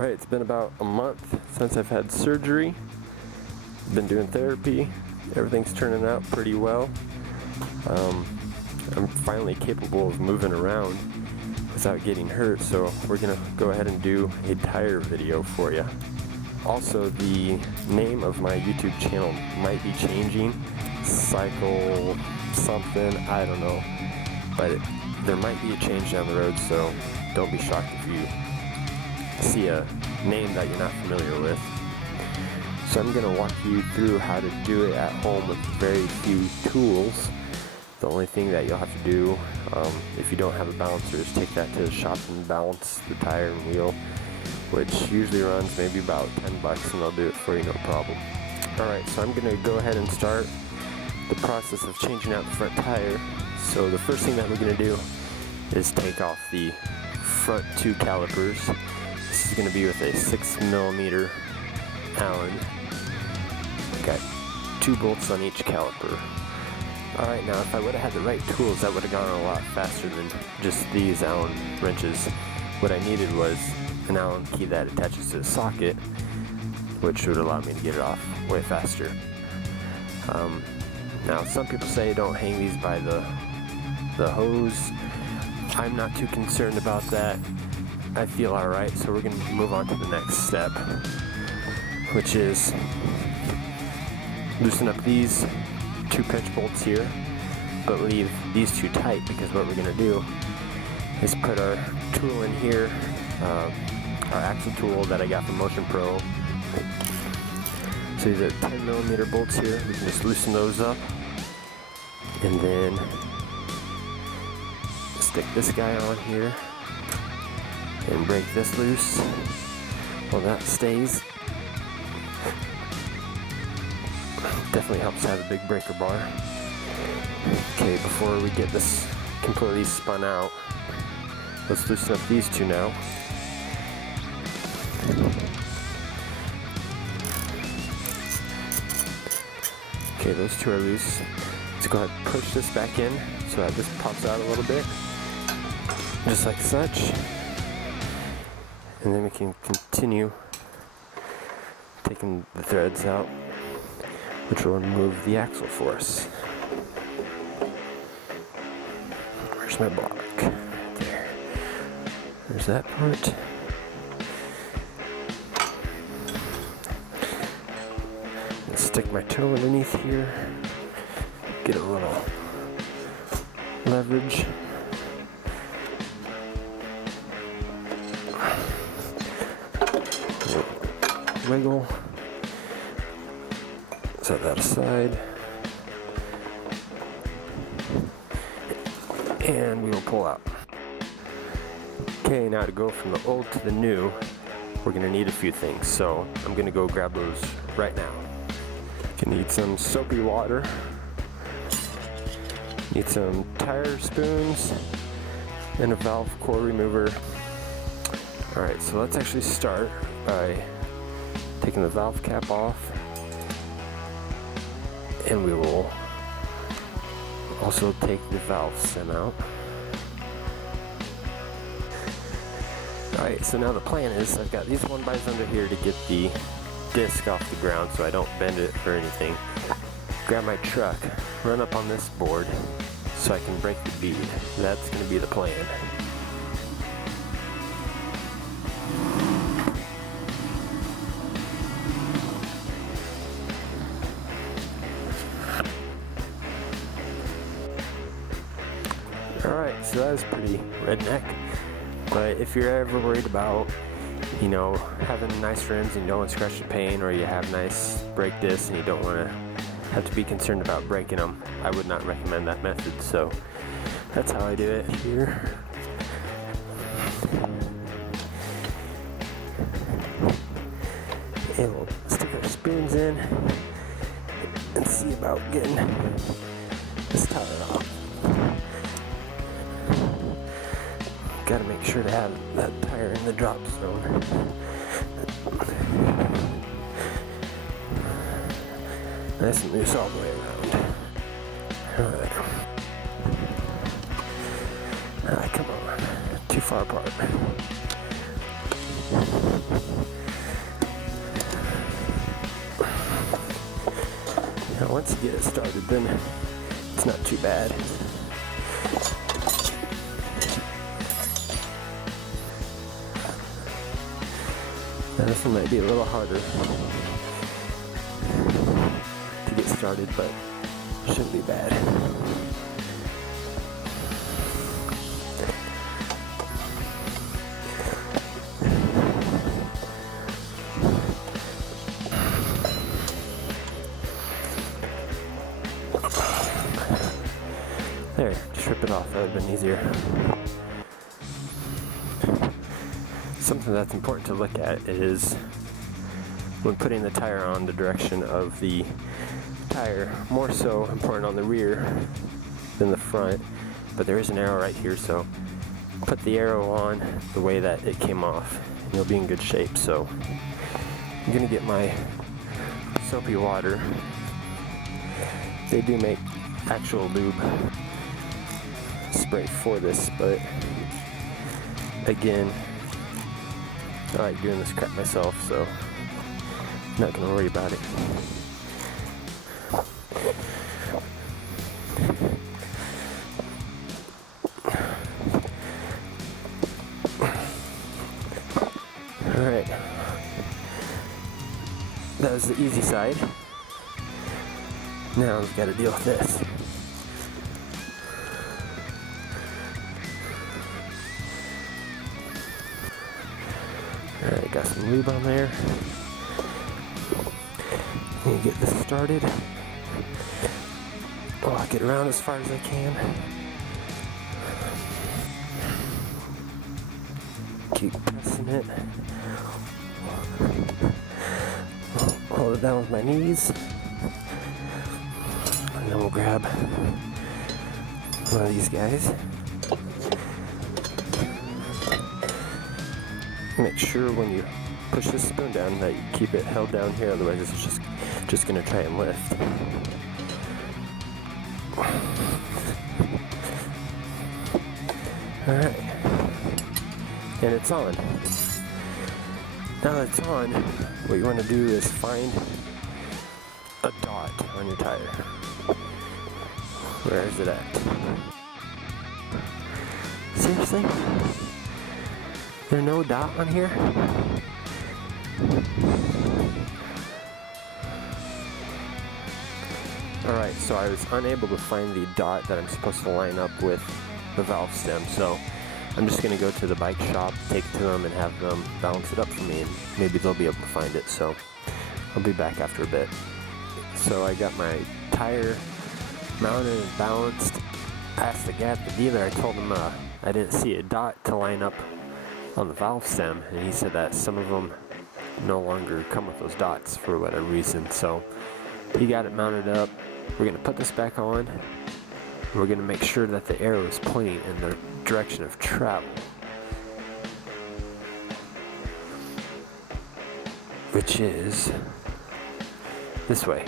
Alright, it's been about a month since I've had surgery. Been doing therapy. Everything's turning out pretty well. I'm finally capable of moving around without getting hurt, so we're gonna go ahead and do a tire video for you. Also, the name of my YouTube channel might be changing. Cycle something, I don't know. But there might be a change down the road, so don't be shocked if you see a name that you're not familiar with. So I'm going to walk you through how to do it at home with very few tools. The only thing that you'll have to do if you don't have a balancer is take that to the shop and balance the tire and wheel, which usually runs maybe about $10 and they'll do it for you, no problem. Alright, so I'm going to go ahead and start the process of changing out the front tire. So the first thing that we're going to do is take off the front two calipers. This is going to be with a 6mm Allen. Got 2 bolts on each caliper. Alright, now if I would have had the right tools, that would have gone a lot faster than just these Allen wrenches. What I needed was an Allen key that attaches to the socket, which would allow me to get it off way faster. Now some people say don't hang these by the hose. I'm not too concerned about that. I feel alright, so we're going to move on to the next step, which is loosen up these 2 pinch bolts here, but leave these 2 tight, because what we're going to do is put our tool in here, our axle tool that I got from Motion Pro. So these are 10mm bolts here. We can just loosen those up, and then stick this guy on here and break this loose. Well, that stays. Definitely helps to have a big breaker bar. Okay, before we get this completely spun out, let's loosen up these 2 now. Okay, those 2 are loose. Let's go ahead and push this back in so that this pops out a little bit, just like such. And then we can continue taking the threads out, which will remove the axle for us. Where's my block? There. There's that part. And stick my toe underneath here. Get a little leverage. Wiggle. Set that aside. And we will pull out. Okay, now to go from the old to the new, we're going to need a few things. So I'm going to go grab those right now. You need some soapy water. Need some tire spoons and a valve core remover. Alright, so let's actually start by taking the valve cap off, and we will also take the valve stem out. Alright, so now the plan is I've got these 1x under here to get the disc off the ground so I don't bend it or anything. Grab my truck, run up on this board so I can break the bead. That's going to be the plan. Alright, so that was pretty redneck, but if you're ever worried about, you know, having nice rims and you don't want to scratch the paint, or you have nice brake discs and you don't want to have to be concerned about breaking them, I would not recommend that method. So that's how I do it here. And we'll stick our spoons in and see about getting this tire off. Gotta make sure to have that tire in the drop zone. Nice and loose all the way around. Alright. Alright, come on. Too far apart. Now once you get it started, then it's not too bad. Now this one might be a little harder to get started, but shouldn't be bad. There, just rip it off, that would have been easier. Something that's important to look at is when putting the tire on, the direction of the tire, more so important on the rear than the front, but there is an arrow right here, so put the arrow on the way that it came off and you'll be in good shape. So I'm gonna get my soapy water. They do make actual lube spray for this, but again, I like doing this crap myself, so I'm not gonna worry about it. Alright, that was the easy side. Now we've got to deal with this. Alright, got some lube on there. Let me get this started. Walk it around as far as I can. Keep pressing it. Hold it down with my knees. And then we'll grab one of these guys. Make sure when you push this spoon down that you keep it held down here, otherwise it's just gonna try and lift. Alright. And it's on. Now that it's on, what you want to do is find a dot on your tire. Where is it at? Seriously? There's no dot on here? Alright, so I was unable to find the dot that I'm supposed to line up with the valve stem, so I'm just going to go to the bike shop, take it to them, and have them balance it up for me, and maybe they'll be able to find it, so I'll be back after a bit. So I got my tire mounted and balanced. I asked the guy at the dealer, I told him I didn't see a dot to line up on the valve stem, and he said that some of them no longer come with those dots for whatever reason, so he got it mounted up. We're going to put this back on. We're going to make sure that the arrow is pointing in the direction of travel, which is this way.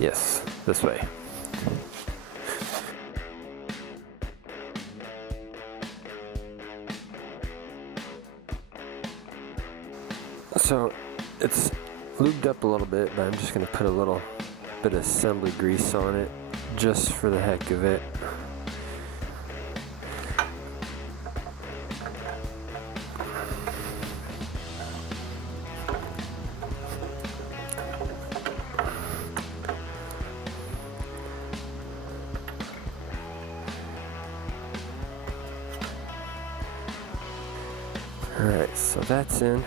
Yes, this way. So it's lubed up a little bit, but I'm just going to put a little bit of assembly grease on it just for the heck of it. Alright, so that's in.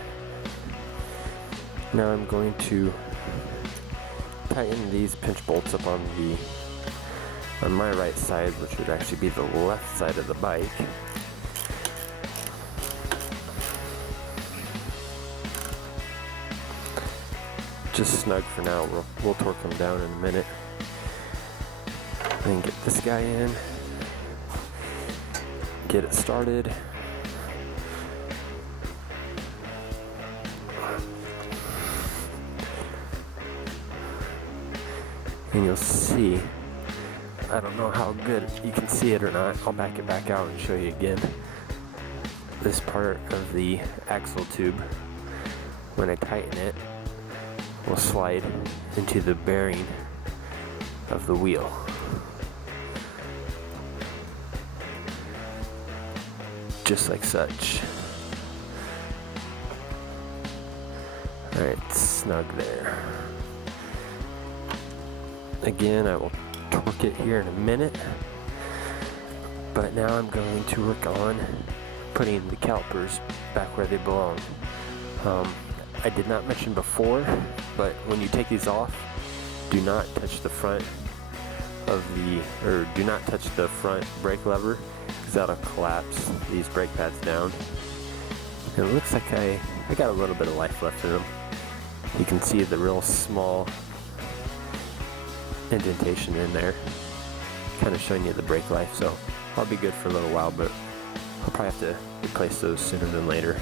Now I'm going to tighten these pinch bolts up on my right side, which would actually be the left side of the bike. Just snug for now. We'll torque them down in a minute. Then get this guy in. Get it started. And you'll see I don't know how good you can see it or not. I'll back it back out and show you again. This part of the axle tube, when I tighten it, will slide into the bearing of the wheel. Just like such. Alright, snug there. Again, I will torque it here in a minute, but now I'm going to work on putting the calipers back where they belong. I did not mention before, but when you take these off, do not touch the front of do not touch the front brake lever, because that'll collapse these brake pads down. And it looks like I got a little bit of life left in them. You can see the real small indentation in there, kind of showing you the brake life, so I'll be good for a little while, but I'll probably have to replace those sooner than later.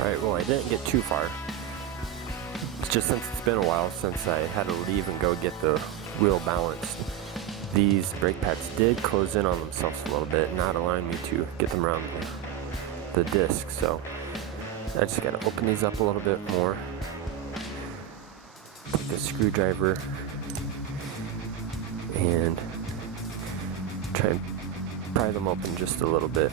Alright, well, I didn't get too far. It's just since it's been a while since I had to leave and go get the wheel balanced. These brake pads did close in on themselves a little bit, not allowing me to get them around the disc, so I just gotta open these up a little bit more. Take a screwdriver and try and pry them open just a little bit.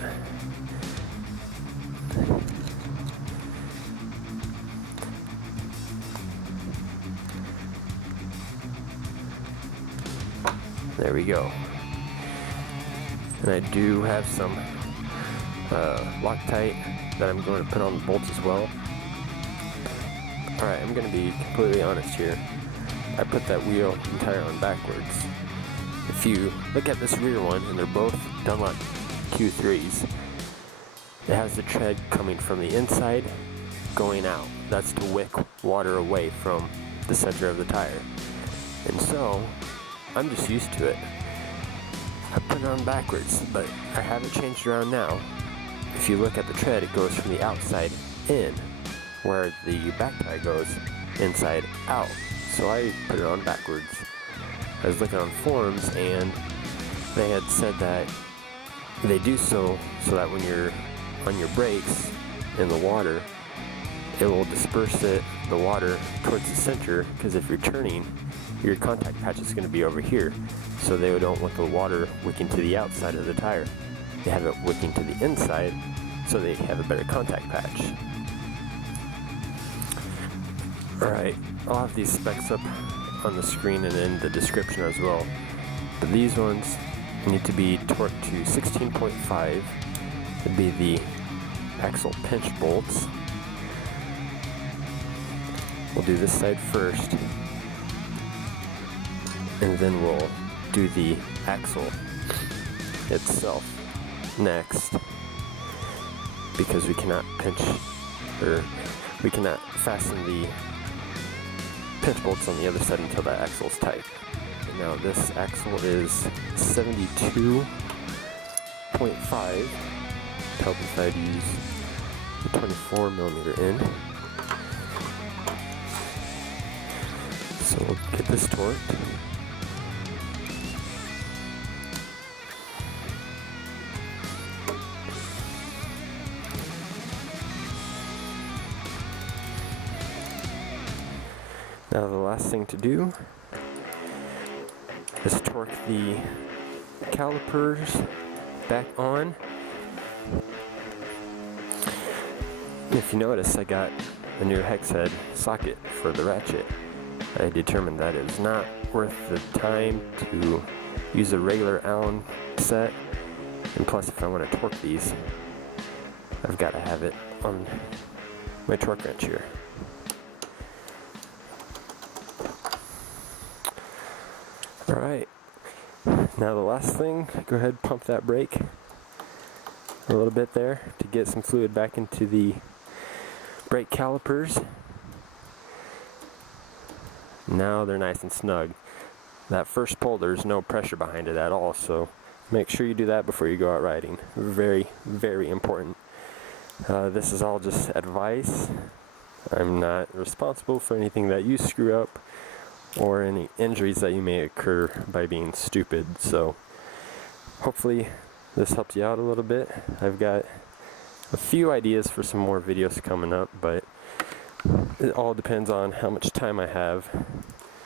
There we go. And I do have some Loctite that I'm going to put on the bolts as well. Alright, I'm going to be completely honest here. I put that wheel and tire on backwards. If you look at this rear one, and they're both Dunlop Q3s, it has the tread coming from the inside going out. That's to wick water away from the center of the tire. And so, I'm just used to it. I put it on backwards, but I have it changed around now. If you look at the tread, it goes from the outside in, where the back tire goes inside out. So I put it on backwards. I was looking on forums, and they had said that they do so that when you're on your brakes in the water, it will disperse the water towards the center, because if you're turning, your contact patch is going to be over here. So they don't want the water wicking to the outside of the tire. They have it wicking to the inside, so they have a better contact patch. Alright, I'll have these specs up on the screen and in the description as well. But these ones need to be torqued to 16.5. It'd be the axle pinch bolts. We'll do this side first, and then we'll do the axle itself next, because we cannot fasten the pinch bolts on the other side until that axle is tight. And now this axle is 72.5. To help if I'd use the 24mm end. So we'll get this torqued. Now the last thing to do is torque the calipers back on. If you notice, I got a new hex head socket for the ratchet. I determined that it was not worth the time to use a regular Allen set, and plus if I want to torque these, I've got to have it on my torque wrench here. Alright, now the last thing, go ahead and pump that brake a little bit there to get some fluid back into the brake calipers. Now they're nice and snug. That first pull, there's no pressure behind it at all, so make sure you do that before you go out riding. Very, very important. This is all just advice. I'm not responsible for anything that you screw up or any injuries that you may occur by being stupid. So hopefully this helps you out a little bit. I've got a few ideas for some more videos coming up, but it all depends on how much time I have